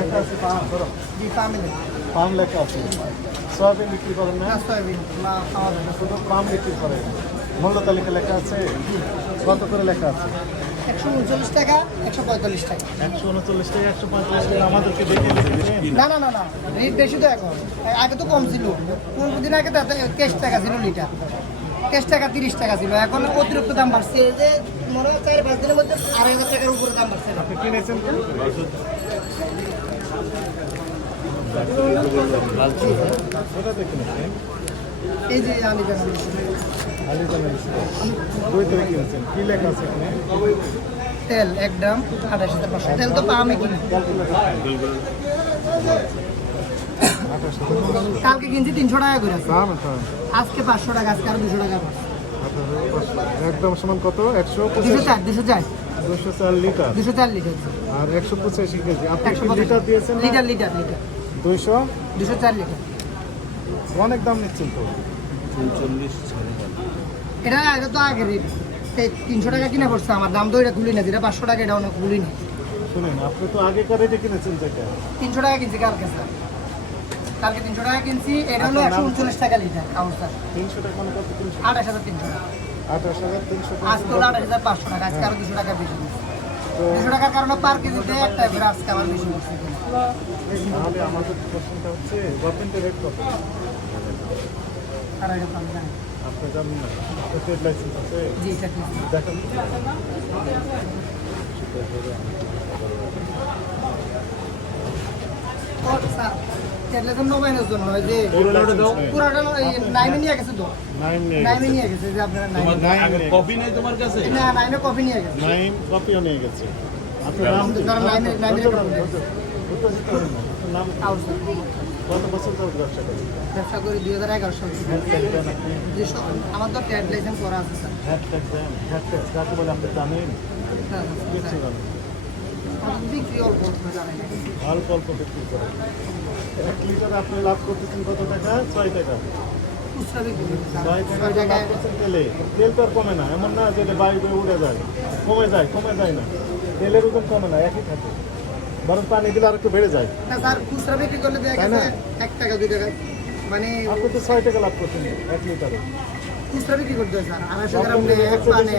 লেখা পাম লেখা আছে সয়াবিন বিক্রি করেন না সয়াবিন খাওয়া যাবে শুধু পাম বিক্রি করেন মূল্য তালিকা লেখা আছে কত করে লেখা আছে একশো উনচল্লিশ টাকা একশো পঁয়তাল্লিশ টাকা একশো উনচল্লিশ টাকা একশো পঁয়তাল্লিশ আমাদেরকে না না না না রেট বেশি তো এখন আগে তো কম ছিল পনেরো আগে তাতে ক্যাশ টাকা ছিল লিটার ক্যাশ টাকা তিরিশ টাকা ছিল এখন অতিরিক্ত দাম বাড়ছে যে মনে হয় চার পাঁচ দিনের মধ্যে আড়াই হাজার টাকার উপরে দাম বাড়ছে কিনেছেন কত করে? কোথা থেকে কিনেছেন এই যে আমি কি লেখা আছে তেল এক আঠাশ হাজার পাঁচশো। তেল তো কিনি। কালকে কিনছি তিনশো টাকা করে। আজকে পাঁচশো টাকা আজকে আরও দুশো টাকা। একদম সমান কত? একশো দুশো চার দুশো চার। দুশো চার লিটার। দুশো চার লিটার। আর একশো পঁচাশি কেজি। আপনি লিটার দিয়েছেন লিটার লিটার লিটার। দুইশো? দুশো চার লিটার। অনেক দাম নিচ্ছেন তো। এটা এটা তো আগে রেট। তিনশো টাকা কিনে পড়ছে আমার দাম তো এটা খুলি না যেটা পাঁচশো টাকা এটা অনেক খুলি না। শুনেন আপনি তো আগেকার রেটে কিনেছেন যেটা। তিনশো টাকা কিনছি কালকে স্যার। কালকে তিনশো টাকা কিনছি এটা হলো একশো উনচল্লিশ টাকা লিটার কাউন্ট স্যার। তিনশো টাকা মানে আঠাশ হাজার তিনশো টাকা। আঠাশ হাজার তিনশো আজ তো হলো আঠাশ হাজার পাঁচশো টাকা আজকে আরও দুশো টাকা বেশি। দুশো টাকার কারণে পার কেজিতে একটা করে আজকে আমার বেশি তাহলে আমাদের প্রশ্নটা হচ্ছে গভর্নমেন্টের রেট কত? আড়াই হাজার আপনি জানেন না। ট্রেড লাইসেন্স আছে। জি এটা দেখেন। ও, স্যার টেলিভিশন নবায়নের জন্য ওই যে পুরাটা এই নিয়ে গেছে তো। নাইন নিয়ে গেছে। যে আপনারা নাইমে নাইন নিয়ে গেছে। কপি নেই তোমার কাছে? না নাইমে কপি নিয়ে গেছে। নাইন কপিও নিয়ে গেছে। আপনার নাম নাইনে- নাইনে ধৈর্য রেকর্ড ধরুন, করুন। ধৈর্য। উত্তেজিত হবেন না। আপনার নাম কত বছর যাবত ব্যবসা করেন? ব্যবসা করি দুই হাজার এগারো সাল। দেন আপনি যেসব আমার তো লাইসেন্স করা আছে স্যার। হ্যাড ট্যাগ দেন কাকে বলে আপনি জানেন জানেন? আমার বিক্রি এক লিটার আপনি লাভ করতেছেন কত টাকা? ছয় টাকা। ছয় টাকা তেলে। তেল তো আর কমে না। এমন না যে বয়ে উড়ে যায়। কমে যায় কমে যায় না। তেলের ওজন কমে না একই থাকে। বরং পানি দিলে আর একটু বেড়ে যায়। না স্যার খুচরা বিক্রি করলে দেখা এক টাকা দুই টাকা। মানে আপনি তো ছয় টাকা লাভ করছেন এক লিটারে। খুচরা বিক্রি করতে হয় স্যার। আড়াইশো গ্রাম এক পানে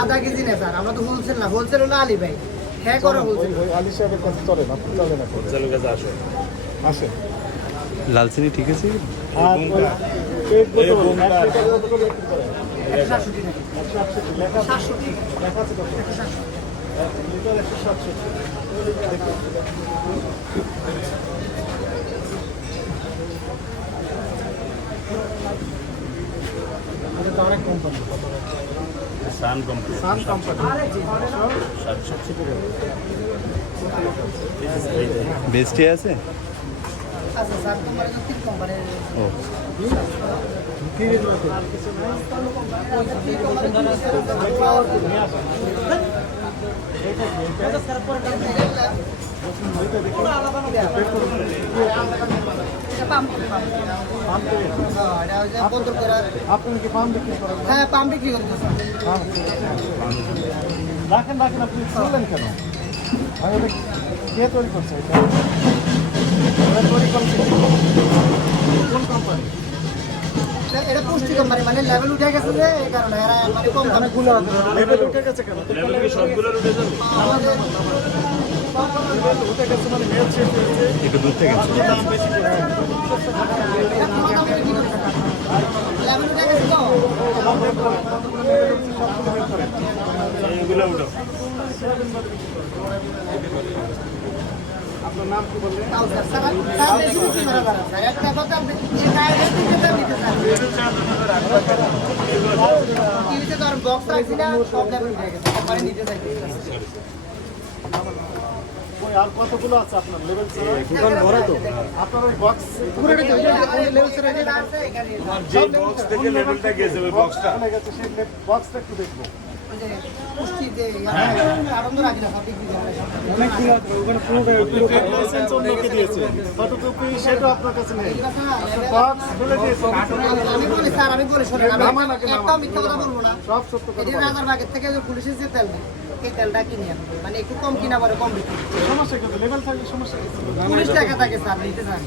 আধা কেজি নেই স্যার। আমরা তো হোলসেল না। হোলসেল হলো আলি ভাই হ্যাঁ করে হোলসেল ওই আলি সাহেবের কাছে চলেন আপনি চলেন না চালু কাছে আসো। আসেন। লালচিনি ঠিক আছে? অনেক company sun company sun company বেস্টে আছে? আচ্ছা ও। এটা আপনি কি পাম বিক্রি করেন? হ্যাঁ পাম্প বিক্রি করতে রাখেন রাখেন আপনি খুললেন কেন? আমি কে তৈরি করছে এটা? তৈরি করছে? কোন কোম্পানি এটা- এটা পুষ্টি কোম্পানি মানে লেভেল উঠে গেছে যে এই কারণে এরা মানে কম দামে গুলো লেভেল উঠে গেছে। কেন? লেভেল কি সবগুলো উঠে যাবে? একটু দূর থেকে। পুরো এইগুলো উঠো। আপনার নাম কি বললেন? একটা কথা বক্স রাখছি না সব লেভেল উঠে নিতে ওই আর কতগুলো আছে আপনার লেভেল দোকান ভরা তো। আপনার ওই বক্স পুরোটা লেভেল স্যার এখানে। যে বক্স থেকে লেভেলটা গেছে ওই বক্সটা গেছে সেই বক্সটা একটু দেখব। সব সত্য যে তেল এই তেলটা কিনে আনি। মানে একটু কম কিনা পরে কম সমস্যা কিন্তু লেভেল সমস্যা পুলিশ লেখা থাকে, স্যার, নিতে চান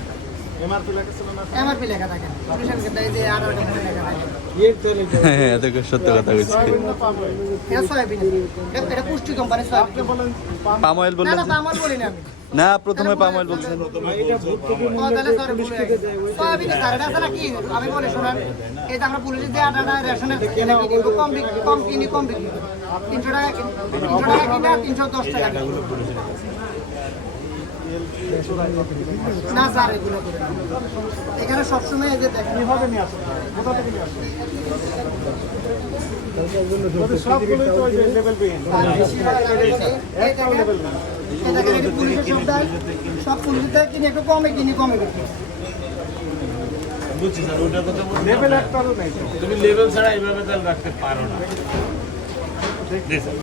হ্যাঁ এত সত্য কথা বলছি। Palm oil? বললেন না যে? আমার বলি না আমি। না প্রথমে পাম অয়েল বলছেন হয়ে। তিনশো টাকা তিনশো টাকা তিনশো দশ টাকা। না স্যার এগুলো করে এখানে সবসময় এই যে দেখেন। কীভাবে নিয়ে আসেন কোথা থেকে নিয়ে আসেন? সবগুলোই তো ওই লেভেল বিহীন একটাও লেভেল সব পুলিশদের কিনে একটু কমে কিনি কমে বিক্রি বুঝছি স্যার ওটার কথা বলছি। লেভেল একটারও নেই তুমি লেভেল ছাড়া এইভাবে তেল রাখতে পারো না। স্যার।